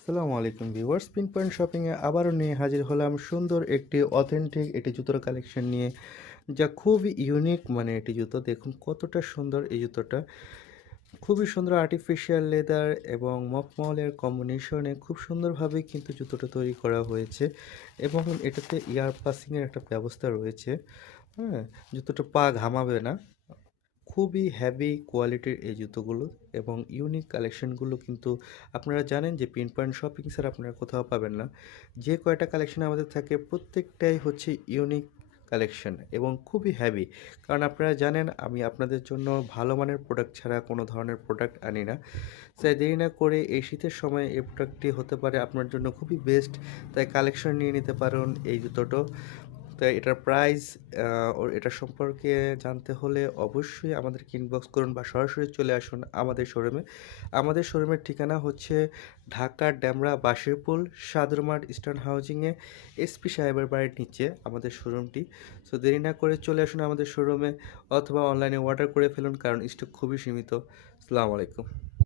আসসালামু আলাইকুম viewers, pin point শপিংয়ে আবারও নিয়ে হাজির হলাম সুন্দর একটি অথেন্টিক একটি জুতোর কালেকশন নিয়ে, যা খুবই ইউনিক। মানে এটি জুতো দেখুন কতটা সুন্দর। এই জুতোটা খুবই সুন্দর, আর্টিফিশিয়াল লেদার এবং মখমলের কম্বিনেশনে খুব সুন্দরভাবে কিন্তু জুতোটা তৈরি করা হয়েছে এবং এটাতে এয়ার পাসিংয়ের একটা ব্যবস্থা রয়েছে। হ্যাঁ, জুতোটা পা ঘামাবে না। খুবই হেভি কোয়ালিটির এই জুতোগুলো এবং ইউনিক কালেকশনগুলো কিন্তু আপনারা জানেন যে পিন পয়েন্ট শপিং ছাড়া আপনারা কোথাও পাবেন না। যে কয়টা কালেকশন আমাদের থাকে প্রত্যেকটাই হচ্ছে ইউনিক কালেকশন এবং খুবই হেভি। কারণ আপনারা জানেন আমি আপনাদের জন্য ভালো মানের প্রোডাক্ট ছাড়া কোনো ধরনের প্রোডাক্ট আনি না। তাই দেরি না করে এই শীতের সময় এই প্রোডাক্টটি হতে পারে আপনার জন্য খুবই বেস্ট। তাই কালেকশন নিয়ে নিতে পারেন এই জুতোটো। তাই এটার প্রাইস ও এটা সম্পর্কে জানতে হলে অবশ্যই আমাদেরকে ইনবক্স করুন বা সরাসরি চলে আসুন আমাদের শোরুমে। আমাদের শোরুমের ঠিকানা হচ্ছে ঢাকার ডেমরা বাশিরপুল সাদর মাঠ ইস্টার্ন হাউজিংয়ে এসপি সাহেবের বাড়ির নিচে আমাদের শোরুমটি। সো দেরি না করে চলে আসুন আমাদের শোরুমে অথবা অনলাইনে অর্ডার করে ফেলুন, কারণ স্টক খুবই সীমিত। আসসালামু আলাইকুম।